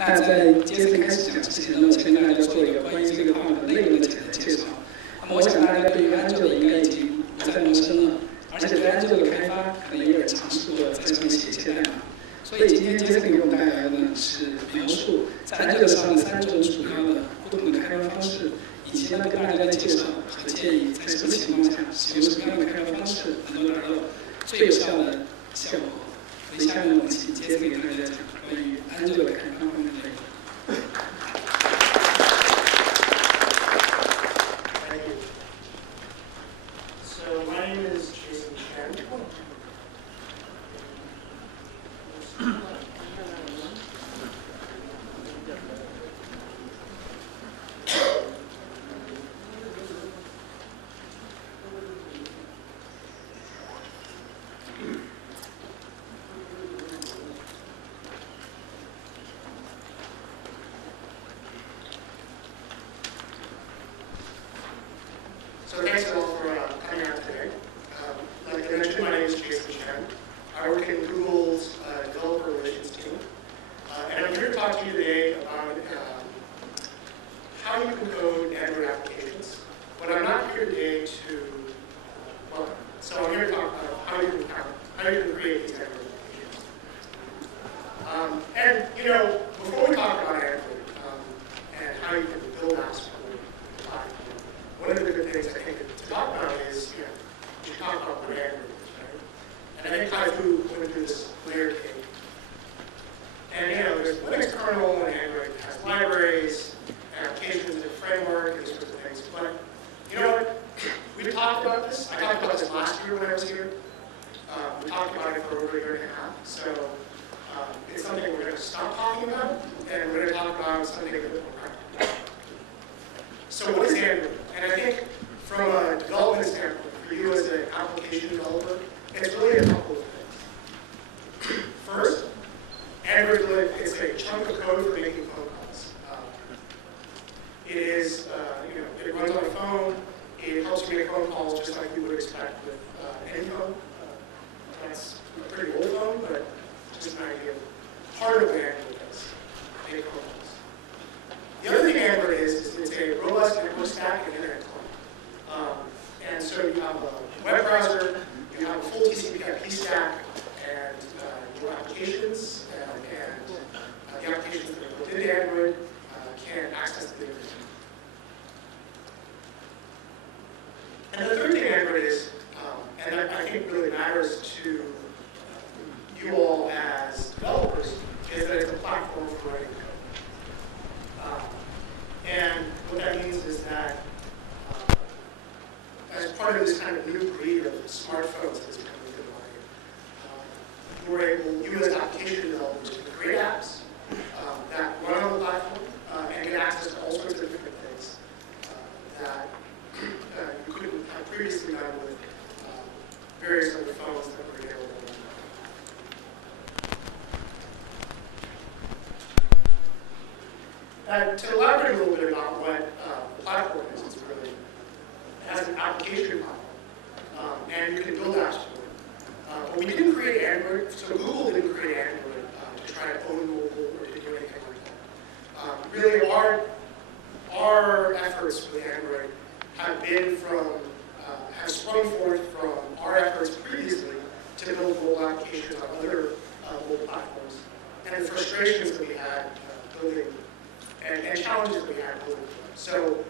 那在接着开始讲之前呢，我先跟大家做一个关于这个方法的内容的简单介绍。那么我想大家对于 Android 应该已经不再陌生了，而且对 Android 的开发可能也有尝试过在上面写一些代码。所以今天Jason给我们带来的呢是描述在 Android 上的3种主要的不同的开发方式，以及呢跟大家介绍和建议在什么情况下使用什么样的开发方式能够达到最有效的效果。所以下面我们请Jason给大家讲关于 Android 的开发方面的内容。Thank you. So my name is Jason Chen. So thanks all for coming out today. Like I mentioned, my name is Jason Chen. I work in Google's developer relations team. And I'm here to talk to you today about how you can code Android applications. But I'm not here today to, so I'm here to talk about how you can create these Android applications. And, you know, before we talk about Android and how you can build apps for the platform, one of the good things I think to talk about is, you know, we talk about what Android is, right? And I think Haiku went through this layer cake. And, you know, there's Linux kernel and Android has libraries, applications, and framework, and these sorts of things. But, you know what? We talked about this. I talked about this last year when I was here. We talked about it for over a year and a half. So it's something we're going to stop talking about, and we're going to talk about something a bit more practical. So what is Android? And I think from a development standpoint, for you as an application developer, it's really a couple of things. First, Android is a chunk of code for making phone calls. It is, you know, it runs on a phone. It helps you make phone calls just like you would expect with any phone. That's a pretty old phone, but just an idea of part of what Android does, make phone calls. The other thing Android is it's a robust network stack and internet client. And so you have a web browser, you have a full TCP/IP stack, and your applications and the applications that are built into Android can access the internet. And the third thing Android is, and I think really matters to you all as developers, is that it's a platform for writing code. And what that means is that as part of this kind of new breed of smartphones that's coming to the market, we're able, you as application developers, to create apps that run on the platform and get access to all sorts of different things that you couldn't have previously done with various other phones that were available. To elaborate a little bit about what the platform is, it's really, it has an application platform, and you can build apps for it. But we didn't create Android, so Google didn't create Android to try to own mobile or to do anything like that. Really, our efforts with Android have been have sprung forth from our efforts previously to build mobile applications on other mobile platforms, and the frustrations that we had building and challenges that we had building them. So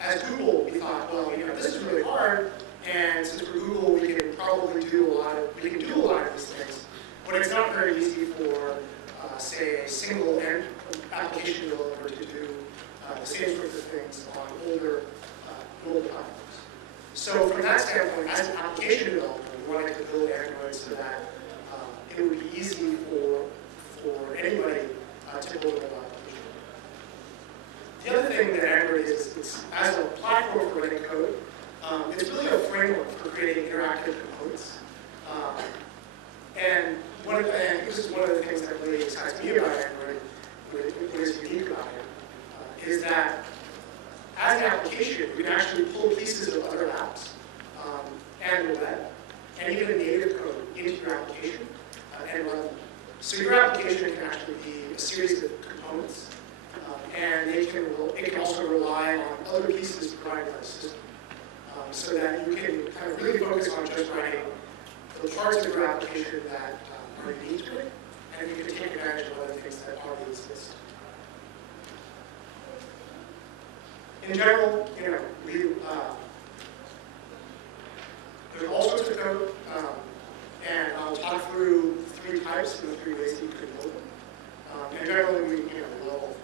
as Google, we thought, well, you know, this is really hard, and since we're Google, we can probably do a lot of these things. But it's not very easy for, say, a single application developer to do the same sorts of things on older mobile platforms. So from that standpoint, as an application developer, we wanted to build Android so that it would be easy for anybody to build a mobile application. The other thing that Android is, it's as a platform for writing code, it's really a framework for creating interactive components. And this is one of the things that really excites me about Android, what is unique about it, is that as an application, you can actually pull pieces of other apps and the web, and even native code into your application and run them. So your application can actually be a series of components, and it can also rely on other pieces provided by the system, so that you can kind of really focus on just writing the parts of your application that are unique to it, and you can take advantage of other things that already exist. In general, there's all sorts of code, and I'll talk through 3 types and the 3 ways that you can build them. And generally, we will all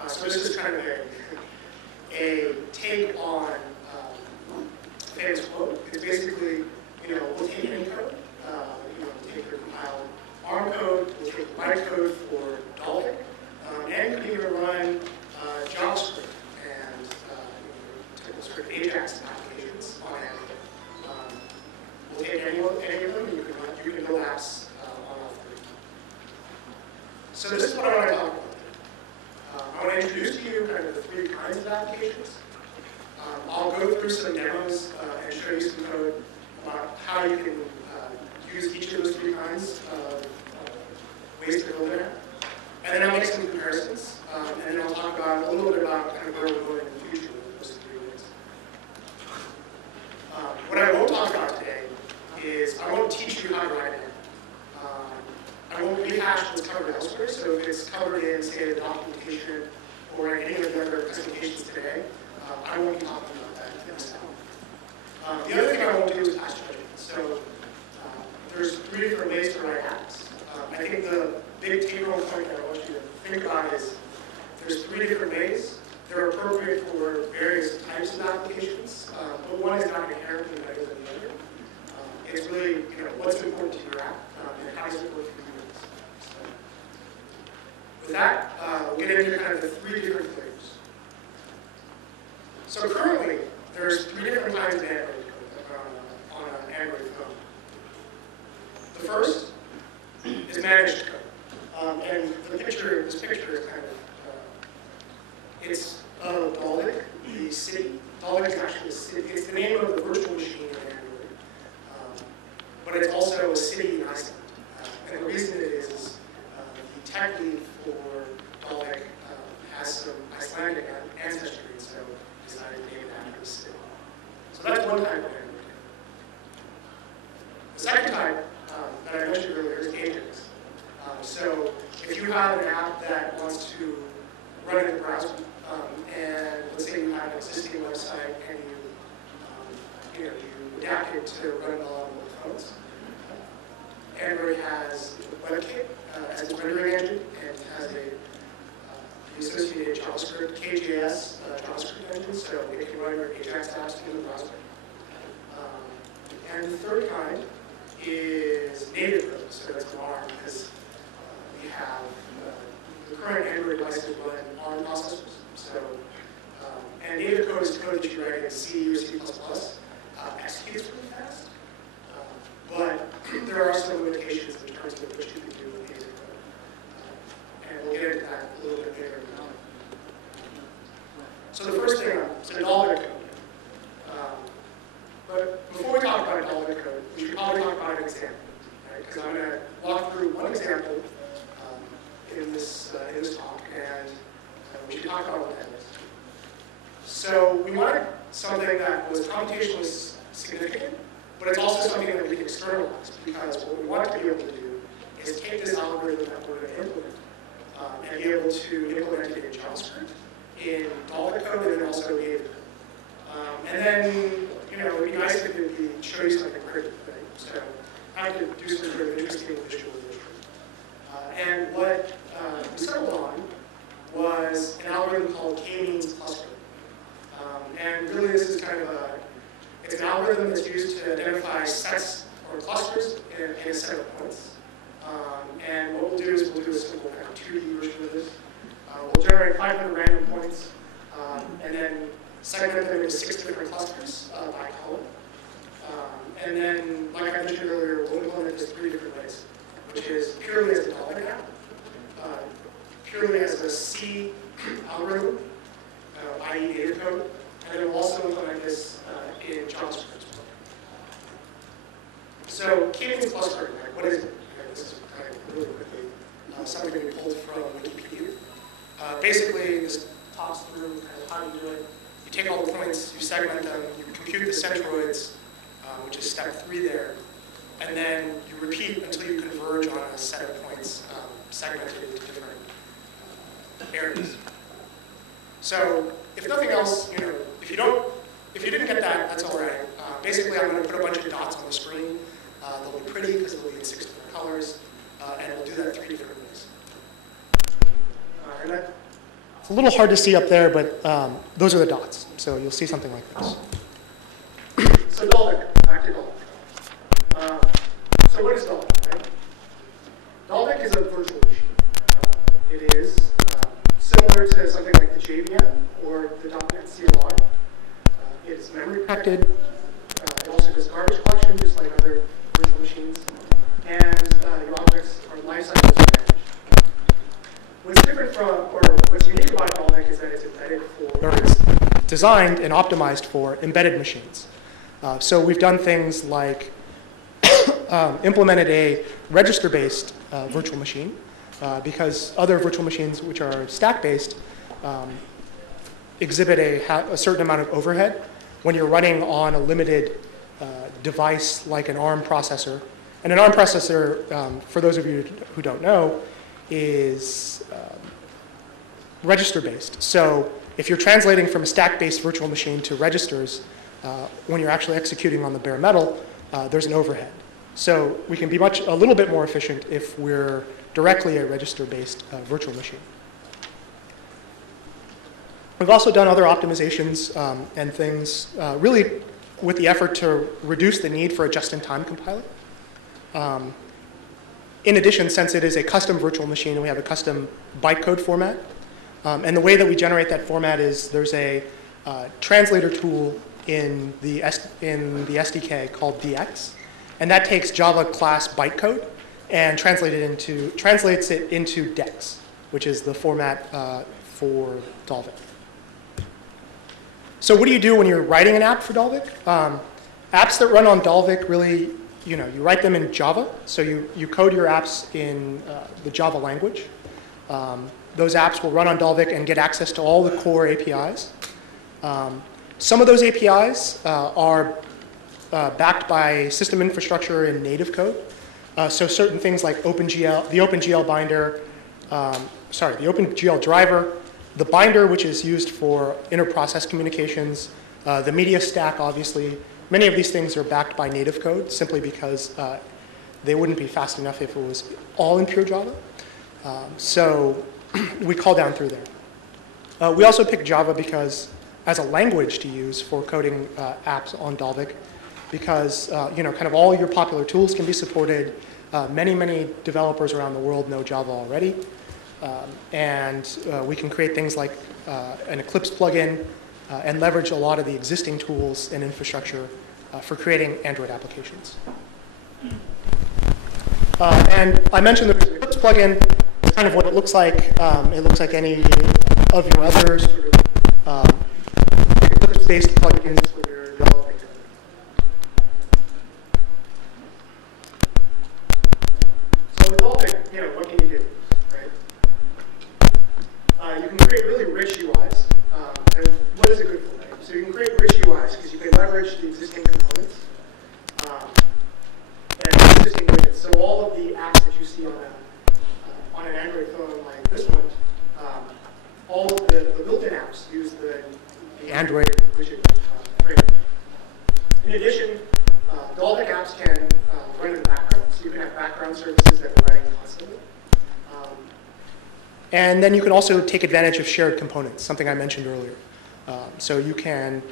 3. So this is kind of a take on famous quote. It's basically, we'll take any code, we'll take your compiled ARM code, we'll take bytecode for Dalvik, and you can even run JavaScript and typical script Ajax applications on Android. We'll take any of them, and you can build apps on all 3. So this is what I want to talk about. I want to introduce to you kind of the 3 kinds of applications. I'll go through some demos and show you some code about how you can use each of those 3 kinds of ways to build an app. And then I'll make some comparisons, and then I'll talk about a little bit about kind of where we're going in the future with those 3 ways. What I won't talk about today is I won't teach you how to write an app. I won't rehash what's covered elsewhere, so if it's covered in, say, the documentation or any of the other presentations today, I won't be talking about that next time. The other thing I won't do is hash judgment. So there's 3 different ways to write apps. I think the big take-home point that I want you to think about is there's 3 different ways. They're appropriate for various types of applications, but one is not inherently better than the other. It's really, what's important to your app and how does it work for you. With that, we'll get into kind of the 3 different flavors. So currently, there's 3 different kinds of Android code on an Android phone. The first is managed code. And this picture is kind of, it's Dalvik, the city. Dalvik is actually a city. It's the name of the virtual machine in Android. But it's also a city in Iceland. And the reason it is the tech lead for Dalvik has some Icelandic ancestry, and so decided to name it after the city. So that's one type of Android. The second type that I mentioned earlier is Ajax. So if you have an app that wants to run in the browser, and let's say you have an existing website and you adapt it to run on mobile phones, Android has WebKit as its rendering engine and has the associated JavaScript, KJS JavaScript engine, so it can run your Ajax apps in the browser. And the third kind is native code, so that's ARM, because we have the current Android devices run ARM processors. So, and native code is code that you write in C or C++, executes really fast. But there are some limitations in terms of what you can do with native code. And we'll get into that a little bit later. So the first thing, so Dalvik code. But before we talk about Dalvik code, we should probably talk about an example, right? Because I'm going to walk through one example in this talk, and we should talk about what that is. So we wanted something that was computationally significant, but it's also something that we can externalize, because what we want to be able to do is take this algorithm that we're going to implement and be able to implement it in JavaScript, in Dalvik code, and also native code. And then, it would be nice if it could show you something pretty, right? So I could do some sort of interesting visualization. And what we settled on was an algorithm called k-means clustering. And really this is kind of it's an algorithm that's used to identify sets or clusters in a set of points. And what we'll do is we'll do a simple kind of 2D version of this. We'll generate 500 random points, and then segment them into 6 different clusters by color. And then, like I mentioned earlier, we'll implement this 3 different ways, which is purely as a Dalvik app, purely as a C algorithm, i.e. native code, and then we'll also implement this in JavaScript. So k-means clustering, like what is it? Okay, this is kind of really quickly. something that we pulled from Wikipedia. Basically, this talks through kind of how you do it. You take all the points, you segment them, you compute the centroids, which is step 3 there, and then you repeat until you converge on a set of points segmented into different areas. So, if nothing else, you know, if you didn't get that, that's all right. Basically, I'm going to put a bunch of dots on the screen. They'll be pretty because they'll be in 6 different colors, and we'll do that 3 different ways. And it's a little hard to see up there, but those are the dots. So you'll see something like this. So Dalvik, back to Dalvik. So what is Dalvik, right? Dalvik is a virtual machine. It is similar to something like the JVM or the .NET CLI. It is memory protected. It also does garbage collection, just like other virtual machines. And your objects or lifecycles are managed. What's different from, or what's unique about Dalvik is that it's embedded for, or it's designed and optimized for embedded machines. So we've done things like implemented a register-based virtual machine because other virtual machines, which are stack-based, exhibit a certain amount of overhead when you're running on a limited device like an ARM processor. And an ARM processor, for those of you who don't know, is register-based. So if you're translating from a stack-based virtual machine to registers, when you're actually executing on the bare metal, there's an overhead. So we can be a little bit more efficient if we're directly a register-based virtual machine. We've also done other optimizations and things really with the effort to reduce the need for a just-in-time compiler. In addition, since it is a custom virtual machine and we have a custom bytecode format, and the way that we generate that format is there's a translator tool in the SDK called DX, and that takes Java class bytecode and translates it into DEX, which is the format for Dalvik. So what do you do when you're writing an app for Dalvik? Apps that run on Dalvik really, you write them in Java. So you code your apps in the Java language. Those apps will run on Dalvik and get access to all the core APIs. Some of those APIs are backed by system infrastructure in native code. So certain things like OpenGL, the OpenGL binder, the OpenGL driver, the binder, which is used for inter-process communications, the media stack, obviously. Many of these things are backed by native code simply because they wouldn't be fast enough if it was all in pure Java. So we call down through there. We also picked Java because as a language to use for coding apps on Dalvik, because kind of all your popular tools can be supported. Many developers around the world know Java already. And we can create things like an Eclipse plugin and leverage a lot of the existing tools and infrastructure for creating Android applications. And I mentioned the Eclipse plugin. It's kind of what it looks like. It looks like any of your other sort of Eclipse-based plugins when you're developing. So with Dalvik, what can you do? You can create really rich UIs. And what is it good for? Right? So you can create rich UIs because you can leverage the existing components and existing widgets. So all of the apps that you see on an Android phone like this one, all of the built-in apps use the Android widget framework. In addition, Dalvik apps can run in the background. So you can have background services that are running constantly. And then you can also take advantage of shared components, something I mentioned earlier. So you can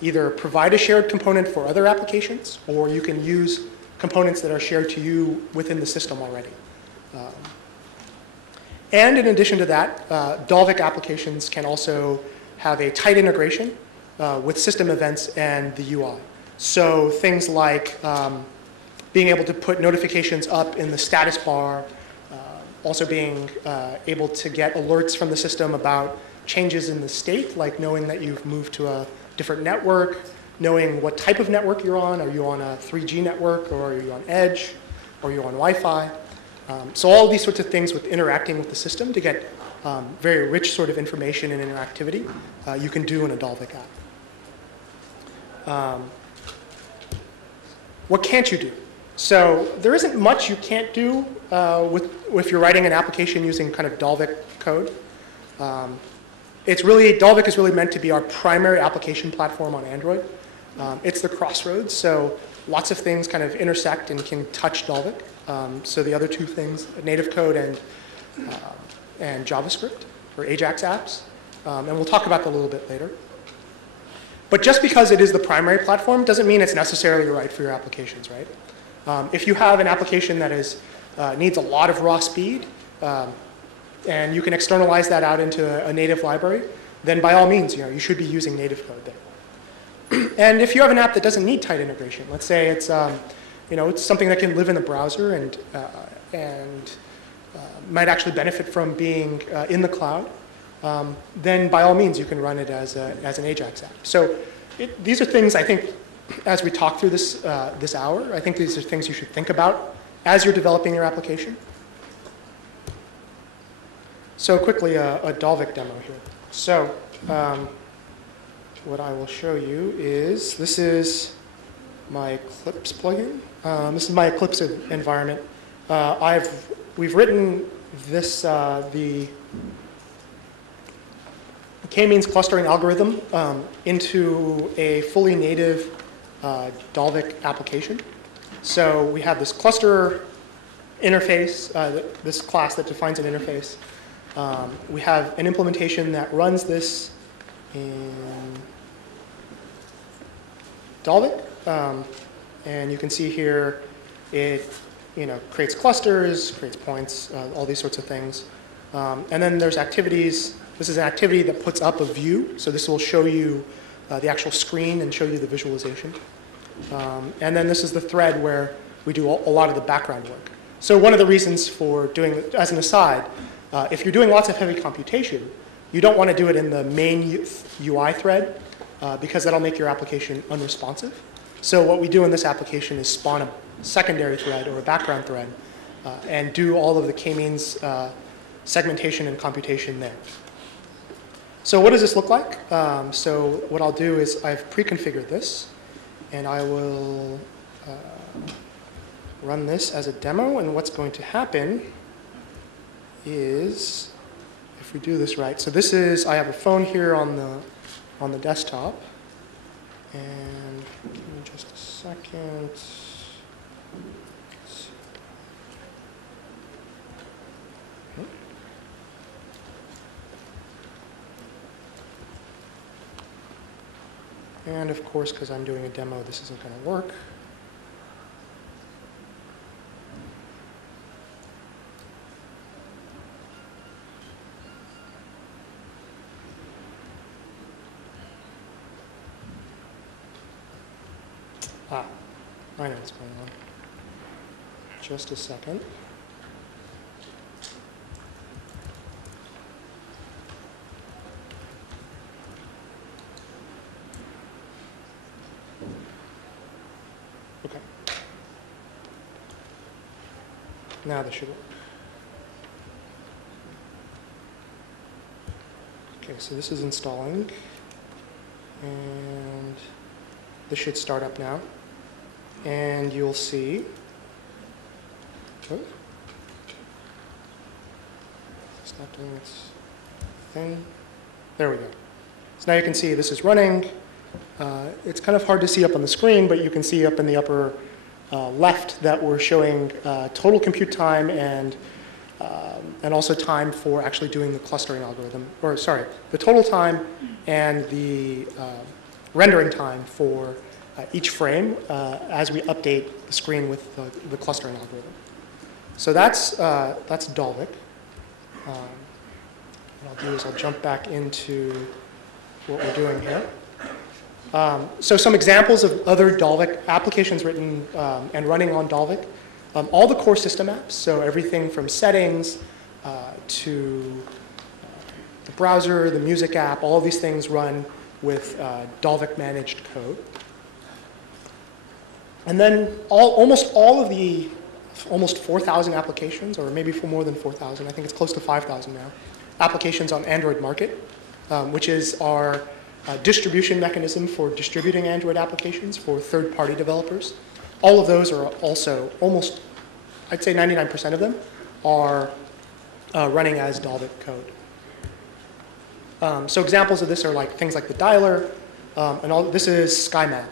either provide a shared component for other applications, or you can use components that are shared to you within the system already. And in addition to that, Dalvik applications can also have a tight integration with system events and the UI. So things like being able to put notifications up in the status bar, also being able to get alerts from the system about changes in the state, like knowing that you've moved to a different network, knowing what type of network you're on. Are you on a 3G network, or are you on Edge, or are you on Wi-Fi? So all of these sorts of things with interacting with the system to get very rich sort of information and interactivity, you can do in a Dalvik app. What can't you do? So there isn't much you can't do if you're writing an application using kind of Dalvik code. Dalvik is really meant to be our primary application platform on Android. It's the crossroads, so lots of things kind of intersect and can touch Dalvik. So the other two things, native code and JavaScript, or Ajax apps. And we'll talk about that a little bit later. But just because it is the primary platform doesn't mean it's necessarily right for your applications, right? If you have an application that needs a lot of raw speed, and you can externalize that out into a native library, then by all means, you should be using native code there. And if you have an app that doesn't need tight integration, let's say it's it's something that can live in the browser and might actually benefit from being in the cloud, then by all means you can run it as an Ajax app. So these are things I think, as we talk through this hour, I think these are things you should think about as you're developing your application. So quickly, a Dalvik demo here. So what I will show you is, this is my Eclipse plugin. This is my Eclipse environment. We've written this, the k-means clustering algorithm into a fully native Dalvik application. So we have this cluster interface, this class that defines an interface. We have an implementation that runs this in Dalvik. And you can see here it creates clusters, creates points, all these sorts of things. And then there's activities. This is an activity that puts up a view. So this will show you the actual screen and show you the visualization. And then this is the thread where we do a lot of the background work. So one of the reasons for doing, as an aside, if you're doing lots of heavy computation, you don't want to do it in the main UI thread because that'll make your application unresponsive. So what we do in this application is spawn a secondary thread or a background thread and do all of the k-means segmentation and computation there. So what does this look like? So what I'll do is I've pre-configured this, and I will run this as a demo. And what's going to happen is, if we do this right, so this is, I have a phone here on the desktop. And give me just a second. And of course, because I'm doing a demo, this isn't going to work. I know what's going on. Just a second. Okay. Now this should work. Okay, so this is installing. And this should start up now. And you'll see, it's not doing its thing. There we go. So now you can see this is running. It's kind of hard to see up on the screen, but you can see up in the upper left that we're showing total compute time and also time for actually doing the clustering algorithm, or sorry, the total time and the rendering time for each frame as we update the screen with the clustering algorithm. So that's Dalvik. What I'll do is I'll jump back into what we're doing here. So some examples of other Dalvik applications written and running on Dalvik. All the core system apps, so everything from settings to the browser, the music app, all of these things run with Dalvik managed code. And then almost all of the almost 4,000 applications, or maybe for more than 4,000. I think it's close to 5,000 now. Applications on Android Market, which is our distribution mechanism for distributing Android applications for third-party developers. All of those are also almost, I'd say 99% of them, are running as Dalvik code. So examples of this are like things like the dialer, and all. This is SkyMap,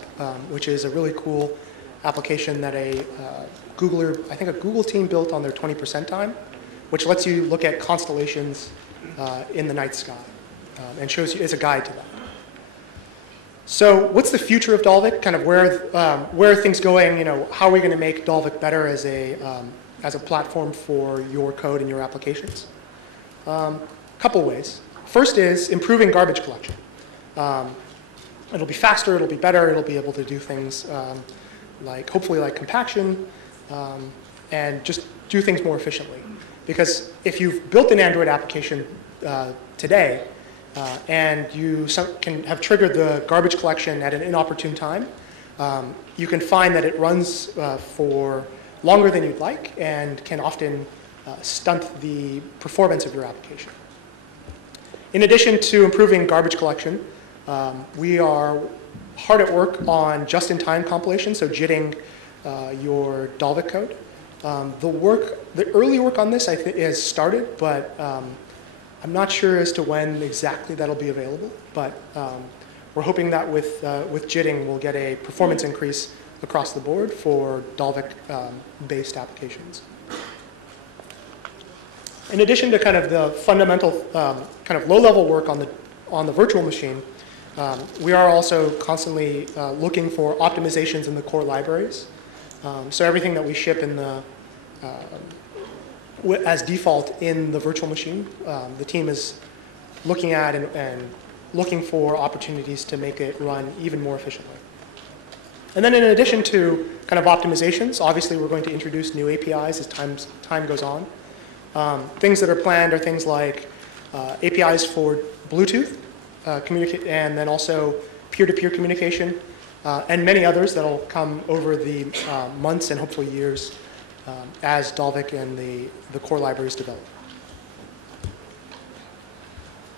which is a really cool application that a Google team built on their 20% time, which lets you look at constellations in the night sky, and shows you, it's a guide to that. So what's the future of Dalvik? Kind of where are things going? You know, how are we going to make Dalvik better as a platform for your code and your applications? Couple ways. First is improving garbage collection. It'll be faster, it'll be better, it'll be able to do things hopefully like compaction, and just do things more efficiently. Because if you've built an Android application today, and you can have triggered the garbage collection at an inopportune time, you can find that it runs for longer than you'd like and can often stunt the performance of your application. In addition to improving garbage collection, we are hard at work on just-in-time compilation, so JITting your Dalvik code. The early work on this, I think, has started, but I'm not sure as to when exactly that'll be available. But we're hoping that with JITting, we'll get a performance increase across the board for Dalvik-based applications. In addition to kind of the fundamental, kind of low-level work on the virtual machine, we are also constantly looking for optimizations in the core libraries. So everything that we ship in the as default in the virtual machine, the team is looking at and looking for opportunities to make it run even more efficiently. And then in addition to kind of optimizations, obviously we're going to introduce new APIs as time goes on. Things that are planned are things like APIs for Bluetooth, and then also peer-to-peer communication, and many others that will come over the months and hopefully years as Dalvik and the core libraries develop.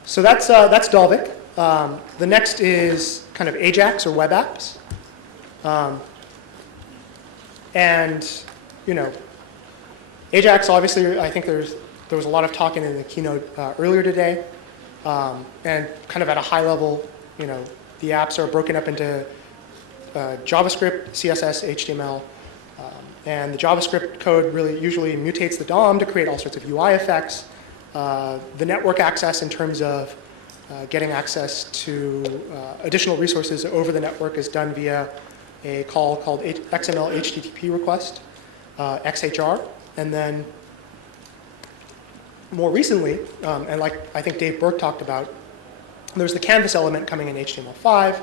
So that's Dalvik. The next is kind of Ajax or web apps. And, you know, Ajax, obviously, I think there was a lot of talk in the keynote earlier today. And kind of at a high level, you know, the apps are broken up into JavaScript, CSS, HTML. And the JavaScript code really usually mutates the DOM to create all sorts of UI effects. The network access in terms of getting access to additional resources over the network is done via a call called XML HTTP request, XHR. And then more recently, and like I think Dave Burke talked about, there's the canvas element coming in HTML5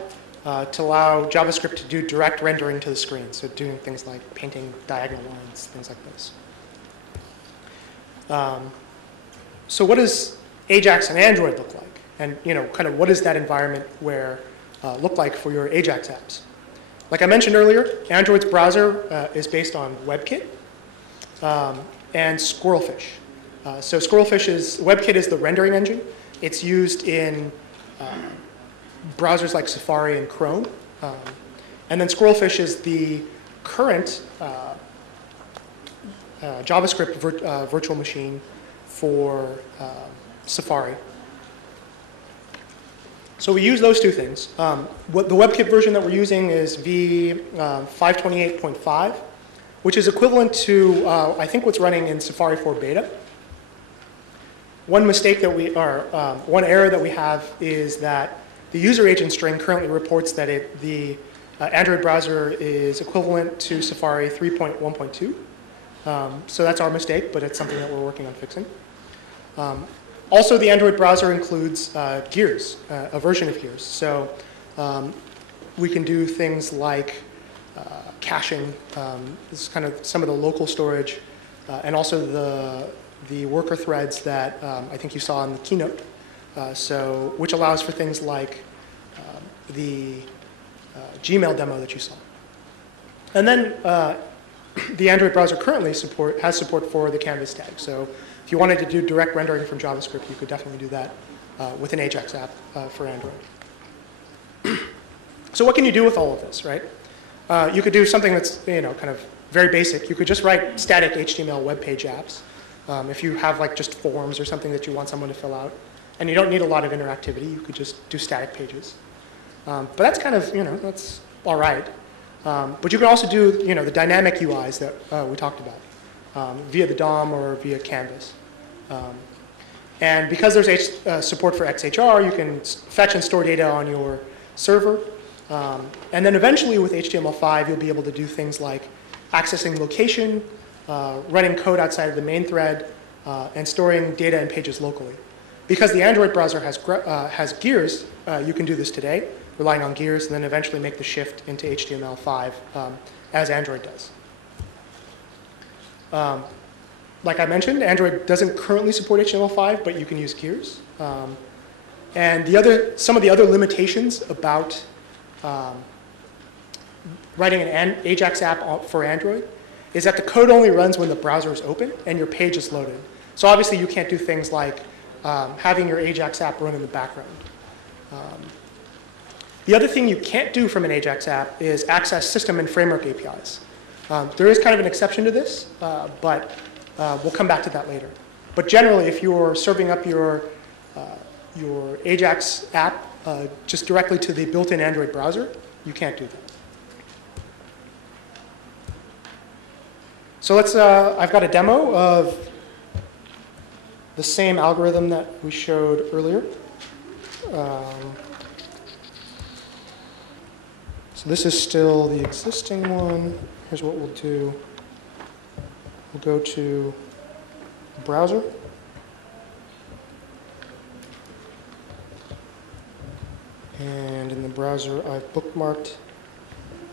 to allow JavaScript to do direct rendering to the screen, so doing things like painting diagonal lines, things like this. So what does Ajax and Android look like? And you know, kind of what does that environment look like for your Ajax apps? Like I mentioned earlier, Android's browser is based on WebKit and Squirrelfish. So WebKit is the rendering engine. It's used in browsers like Safari and Chrome. And then Squirrelfish is the current JavaScript virtual machine for Safari. So we use those two things. The WebKit version that we're using is v528.5, which is equivalent to, I think, what's running in Safari 4 beta. One mistake that one error that we have is that the user agent string currently reports that the Android browser is equivalent to Safari 3.1.2. So that's our mistake, but it's something that we're working on fixing. Also, the Android browser includes Gears, a version of Gears. So we can do things like caching. This is kind of some of the local storage, and also the worker threads that I think you saw in the keynote. Which allows for things like the Gmail demo that you saw. And then the Android browser currently has support for the canvas tag. So if you wanted to do direct rendering from JavaScript, you could definitely do that with an Ajax app for Android. So what can you do with all of this, right? You could do something that's kind of very basic. You could just write static HTML web page apps if you have like just forms or something that you want someone to fill out. And you don't need a lot of interactivity. You could just do static pages. But that's kind of, that's all right. But you can also do, the dynamic UIs that we talked about via the DOM or via Canvas. And because there's support for XHR, you can fetch and store data on your server. And then eventually with HTML5, you'll be able to do things like accessing location, running code outside of the main thread, and storing data and pages locally. Because the Android browser has Gears, you can do this today, relying on Gears, and then eventually make the shift into HTML5 as Android does. Like I mentioned, Android doesn't currently support HTML5, but you can use Gears. And some of the other limitations about writing an Ajax app for Android is that the code only runs when the browser is open and your page is loaded. So obviously you can't do things like having your Ajax app run in the background. The other thing you can't do from an Ajax app is access system and framework APIs. There is kind of an exception to this, but we'll come back to that later. But generally, if you're serving up your Ajax app just directly to the built-in Android browser, you can't do that. So I've got a demo of the same algorithm that we showed earlier. So this is still the existing one. Here's what we'll do. We'll go to browser. And in the browser, I've bookmarked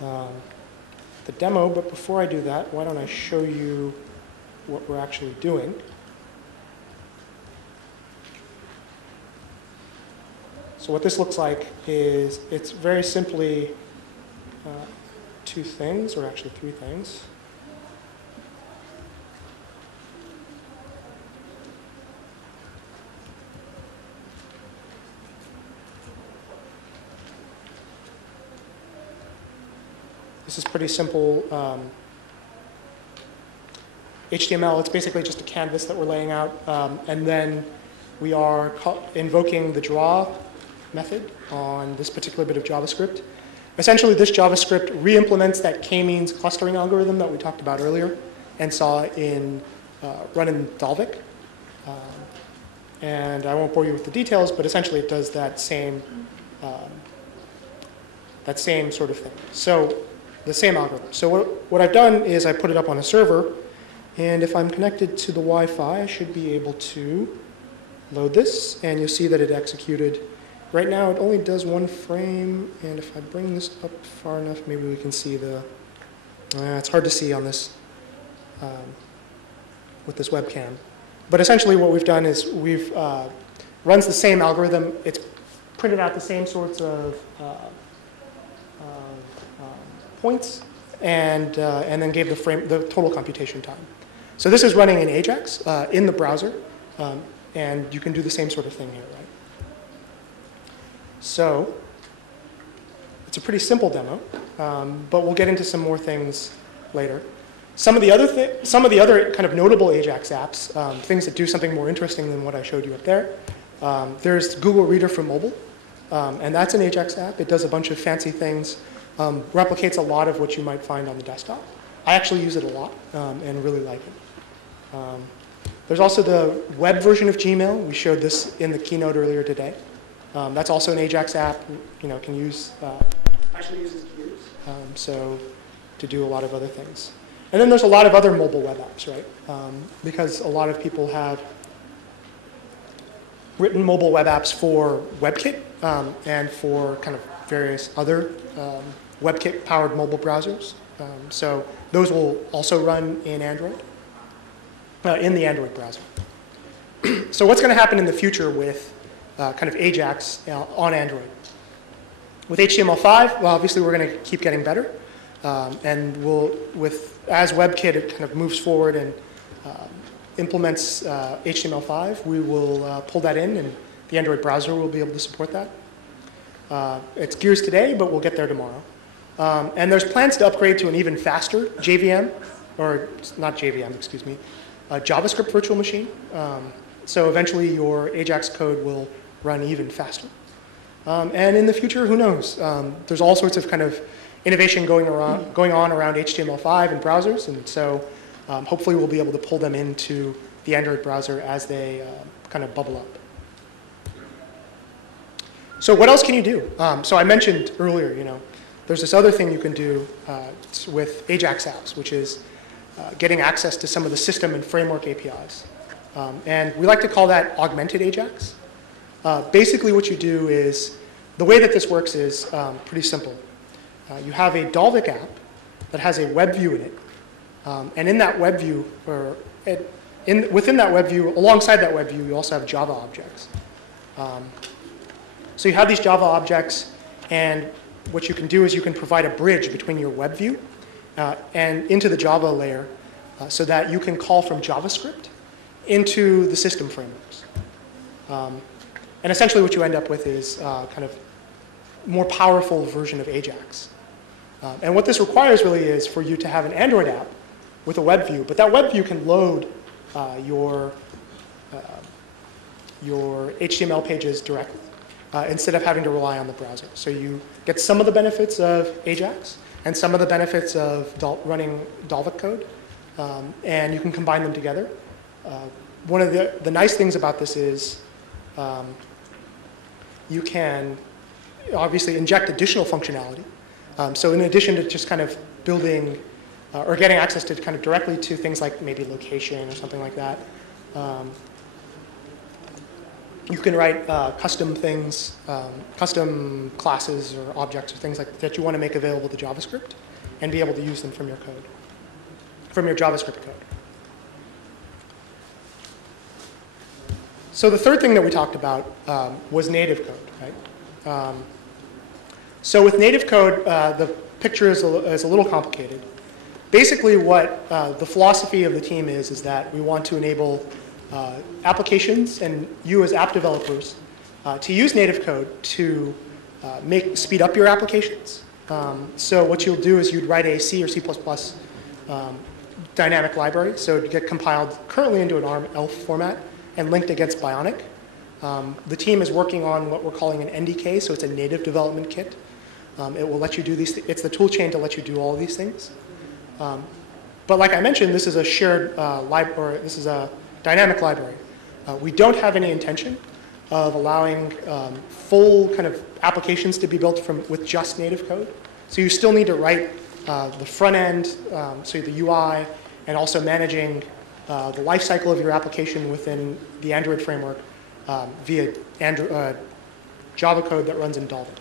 the demo. But before I do that, why don't I show you what we're actually doing. So what this looks like is it's very simply two things, or actually three things. This is pretty simple HTML. It's basically just a canvas that we're laying out. And then we are invoking the draw method on this particular bit of JavaScript. Essentially, this JavaScript re-implements that k-means clustering algorithm that we talked about earlier and saw run in Dalvik. And I won't bore you with the details, but essentially it does that same sort of thing. So the same algorithm. So what I've done is I put it up on a server, and if I'm connected to the Wi-Fi, I should be able to load this, and you'll see that it executed. Right now, it only does one frame, and if I bring this up far enough, maybe we can see it's hard to see on this, with this webcam. But essentially what we've done is runs the same algorithm. It's printed out the same sorts of points, and then gave the total computation time. So this is running in Ajax in the browser, and you can do the same sort of thing here, right? So it's a pretty simple demo, but we'll get into some more things later. Some of the other kind of notable Ajax apps, things that do something more interesting than what I showed you up there. There's Google Reader for mobile, and that's an Ajax app. It does a bunch of fancy things, replicates a lot of what you might find on the desktop. I actually use it a lot and really like it. There's also the web version of Gmail. We showed this in the keynote earlier today. That's also an Ajax app. Can use actually uses Gears, so to do a lot of other things. And then there's a lot of other mobile web apps, right? Because a lot of people have written mobile web apps for WebKit and for kind of various other WebKit-powered mobile browsers. So those will also run in Android, in the Android browser. So what's going to happen in the future with kind of Ajax on Android? With HTML5, well, obviously we're going to keep getting better. And as WebKit it kind of moves forward and implements HTML5, we will pull that in, and the Android browser will be able to support that. It's Gears today, but we'll get there tomorrow. And there's plans to upgrade to an even faster JVM, or not JVM, excuse me, a JavaScript virtual machine. So eventually your Ajax code will run even faster. And in the future, who knows? There's all sorts of kind of innovation going on around HTML5 and browsers, and so hopefully we'll be able to pull them into the Android browser as they kind of bubble up. So what else can you do? So I mentioned earlier, there's this other thing you can do with Ajax apps, which is getting access to some of the system and framework APIs. And we like to call that augmented Ajax. Basically what you do is, the way that this works is pretty simple. You have a Dalvik app that has a web view in it. And in that web view, within that web view, alongside that web view, you also have Java objects. So you have these Java objects, and what you can do is you can provide a bridge between your web view and into the Java layer so that you can call from JavaScript into the system frameworks. And essentially what you end up with is kind of more powerful version of Ajax. And what this requires really is for you to have an Android app with a web view, but that web view can load your HTML pages directly instead of having to rely on the browser. So you get some of the benefits of Ajax and some of the benefits of running Dalvik code, and you can combine them together. One of the nice things about this is you can obviously inject additional functionality. So in addition to just kind of building or getting access to kind of directly to things like maybe location or something like that, you can write custom things, custom classes or objects or things like that you want to make available to JavaScript and be able to use them from your code, from your JavaScript code. So the third thing that we talked about was native code, right? So with native code, the picture is a little complicated. Basically what the philosophy of the team is that we want to enable applications and you as app developers to use native code to speed up your applications. So what you'll do is you'd write a C or C++ dynamic library, so to get compiled currently into an ARM ELF format and linked against Bionic. The team is working on what we're calling an NDK, so it's a native development kit. It will let you do these. It's the tool chain to let you do all of these things. But like I mentioned, this is a shared this is a dynamic library. We don't have any intention of allowing full kind of applications to be built with just native code. So you still need to write the front end, so the UI, and also managing the life cycle of your application within the Android framework via Java code that runs in Dalvik.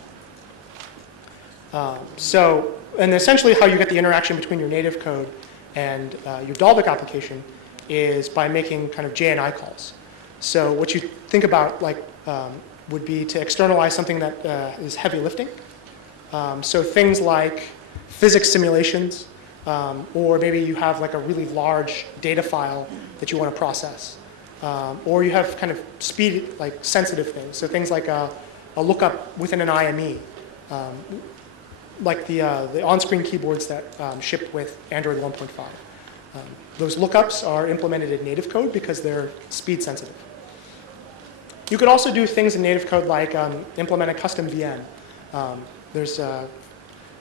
And essentially how you get the interaction between your native code and your Dalvik application is by making kind of JNI calls. So what you think about would be to externalize something that is heavy lifting. So things like physics simulations, or maybe you have like a really large data file that you want to process. Or you have kind of speed, sensitive things. So things like a lookup within an IME. Like the on-screen keyboards that ship with Android 1.5. Those lookups are implemented in native code because they're speed sensitive. You could also do things in native code like implement a custom VM. There's a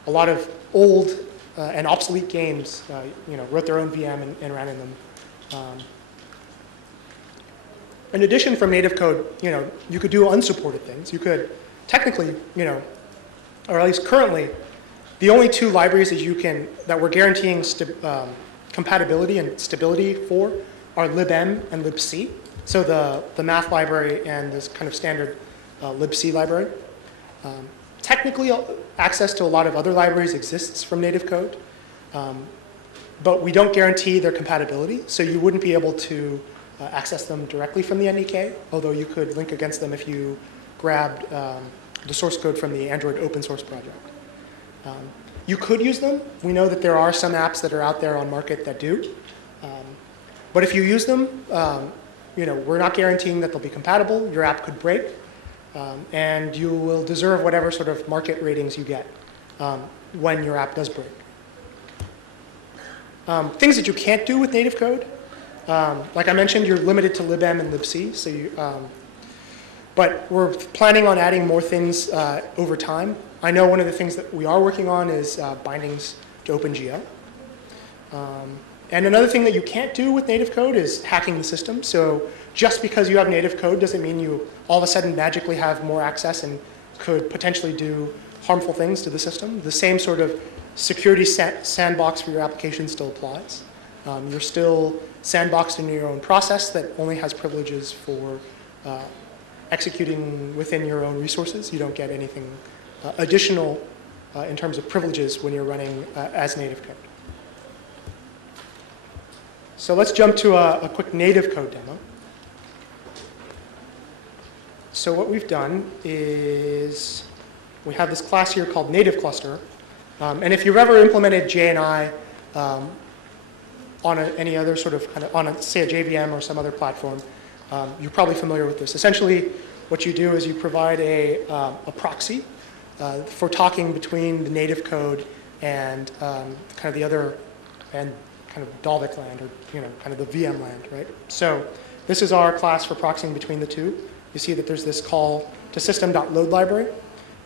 lot of old and obsolete games, wrote their own VM and ran in them. In addition, from native code, you could do unsupported things. You could technically, or at least currently, the only two libraries that we're guaranteeing compatibility and stability for are libm and libc. So the math library and this kind of standard libc library. Technically, access to a lot of other libraries exists from native code, but we don't guarantee their compatibility. So you wouldn't be able to access them directly from the NDK, although you could link against them if you grabbed the source code from the Android open source project. You could use them. We know that there are some apps that are out there on market that do. But if you use them, we're not guaranteeing that they'll be compatible. Your app could break, and you will deserve whatever sort of market ratings you get when your app does break. Things that you can't do with native code. Like I mentioned, you're limited to libm and libc, but we're planning on adding more things over time. I know one of the things that we are working on is bindings to OpenGL. And another thing that you can't do with native code is hacking the system. So just because you have native code doesn't mean you all of a sudden magically have more access and could potentially do harmful things to the system. The same sort of security sandbox for your application still applies. You're still sandboxed in your own process that only has privileges for executing within your own resources. You don't get anything additional in terms of privileges when you're running as native code. So let's jump to a quick native code demo. So what we've done is we have this class here called native cluster. And if you've ever implemented JNI on any other sort of, say, a JVM or some other platform, you're probably familiar with this. Essentially, what you do is you provide a proxy for talking between the native code and kind of the other, and kind of Dalvik land, or kind of the VM land, right? So this is our class for proxying between the two. You see that there's this call to system.load library.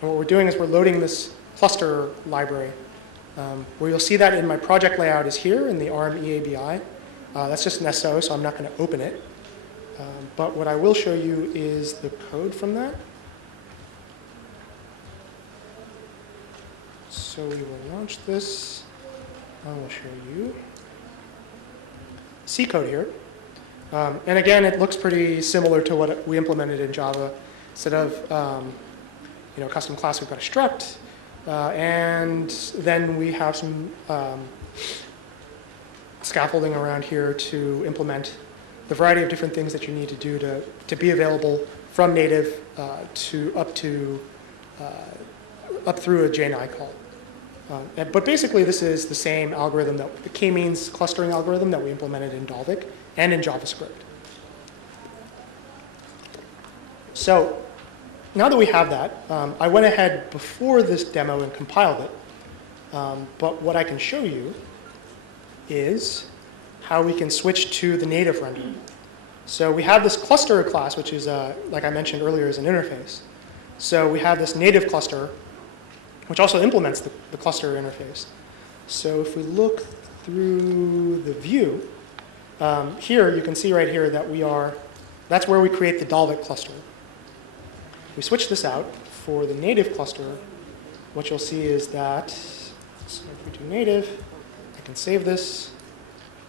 And what we're doing is we're loading this cluster library. Where you'll see that in my project layout is here in the ARM EABI. That's just an SO, so I'm not going to open it. But what I will show you is the code from that. So we will launch this. I will show you C code here. And again, it looks pretty similar to what we implemented in Java. Instead of custom class, we've got a struct. And then we have some scaffolding around here to implement the variety of different things that you need to do to be available from native up through a JNI call. But basically, this is the same algorithm, the k-means clustering algorithm that we implemented in Dalvik and in JavaScript. So now that we have that, I went ahead before this demo and compiled it. But what I can show you is how we can switch to the native rendering. So we have this cluster class, which is, like I mentioned earlier, is an interface. So we have this native cluster, which also implements the cluster interface. So if we look through the view, here you can see right here that that's where we create the Dalvik cluster. We switch this out for the native cluster. What you'll see is that, so if we do native, I can save this,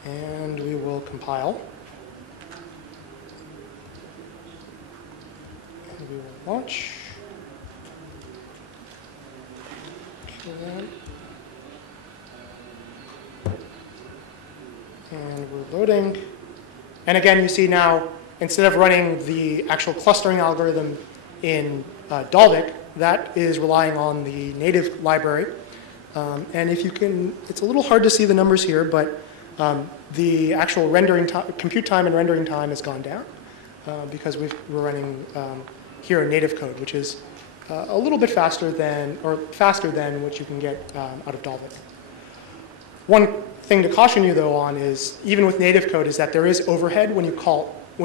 and we will compile. And we will launch. And we're loading. And again, you see now, instead of running the actual clustering algorithm in Dalvik, that is relying on the native library. And if you can, it's a little hard to see the numbers here, but the actual rendering time, compute time and rendering time has gone down because we're running here in native code, which is a little bit faster than what you can get out of Dalvik. One thing to caution you though on is, even with native code, is that there is overhead when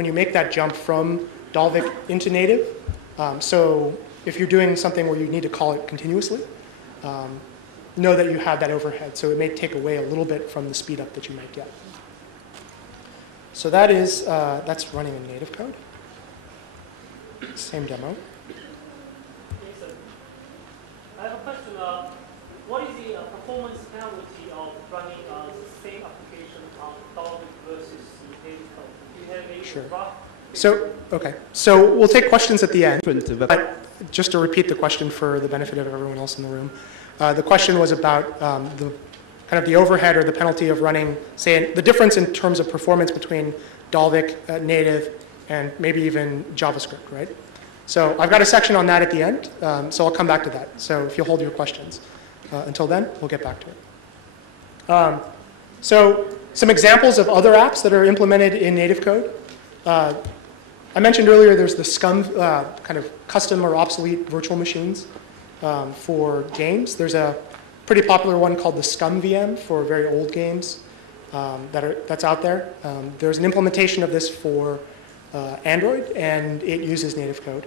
you make that jump from Dalvik into native. So if you're doing something where you need to call it continuously, know that you have that overhead. So it may take away a little bit from the speed up that you might get. So that's running in native code. Same demo. I have a question. What is the performance penalty of running the same application on Dalvik versus native code? Do you have a rough? So we'll take questions at the end. But just to repeat the question for the benefit of everyone else in the room, the question was about the overhead or the penalty of running, say, the difference in terms of performance between Dalvik native and maybe even JavaScript, right? So I've got a section on that at the end, so I'll come back to that. So if you'll hold your questions. Until then, we'll get back to it. So some examples of other apps that are implemented in native code. I mentioned earlier there's the SCUM kind of custom or obsolete virtual machines for games. There's a pretty popular one called the SCUM VM for very old games that's out there. There's an implementation of this for Android, and it uses native code.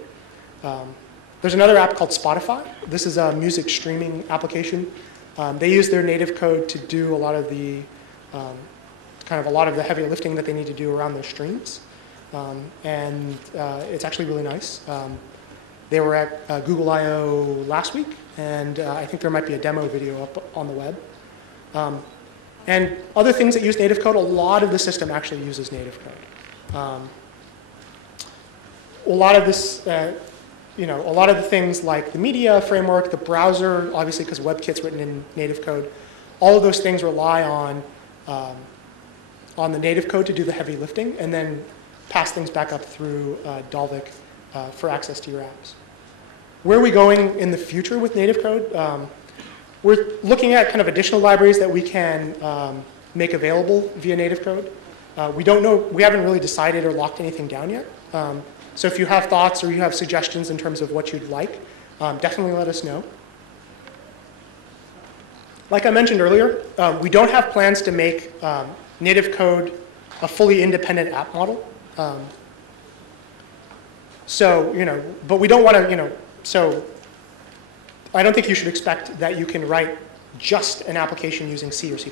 There's another app called Spotify. This is a music streaming application. They use their native code to do a lot of the heavy lifting that they need to do around their streams. And it's actually really nice. They were at Google I/O last week, and I think there might be a demo video up on the web. And other things that use native code, a lot of the system actually uses native code. A lot of this, a lot of the things like the media framework, the browser, obviously because WebKit's written in native code, all of those things rely on the native code to do the heavy lifting, and then pass things back up through Dalvik for access to your apps. Where are we going in the future with native code? We're looking at kind of additional libraries that we can make available via native code. We don't know, we haven't really decided or locked anything down yet. So if you have thoughts or you have suggestions in terms of what you'd like, definitely let us know. Like I mentioned earlier, we don't have plans to make native code a fully independent app model. But we don't want to, so I don't think you should expect that you can write just an application using C or C++.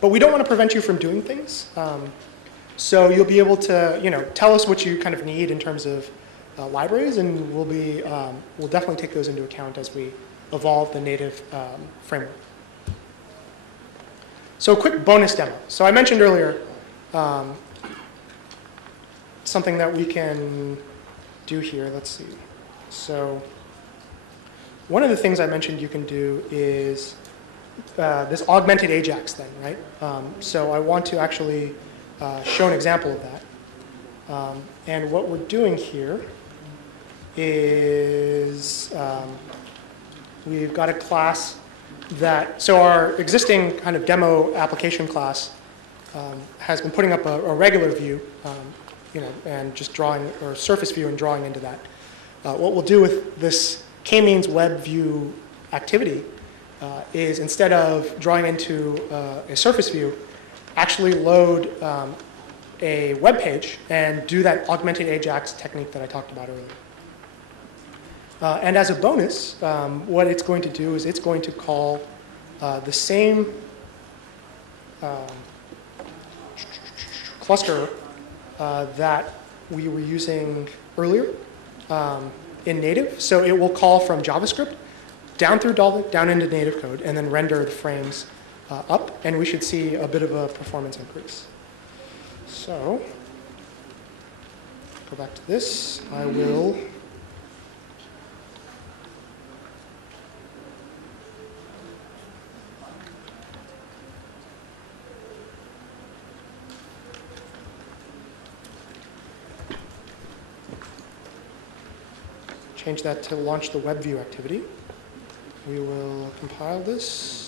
But we don't want to prevent you from doing things. So you'll be able to, tell us what you kind of need in terms of libraries, and we'll definitely take those into account as we evolve the native framework. So a quick bonus demo. So I mentioned earlier something that we can do here. Let's see. So one of the things I mentioned you can do is this augmented Ajax thing, right? So I want to actually show an example of that. And what we're doing here is we've got a class that, so our existing kind of demo application class has been putting up a regular view, and just drawing, or surface view and drawing into that. What we'll do with this k-means web view activity is, instead of drawing into a surface view, actually load a web page and do that augmented Ajax technique that I talked about earlier. And as a bonus, what it's going to do is it's going to call the same cluster that we were using earlier in native. So it will call from JavaScript down through Dalvik, down into native code, and then render the frames up, and we should see a bit of a performance increase. So go back to this. I will change that to launch the web view activity. We will compile this.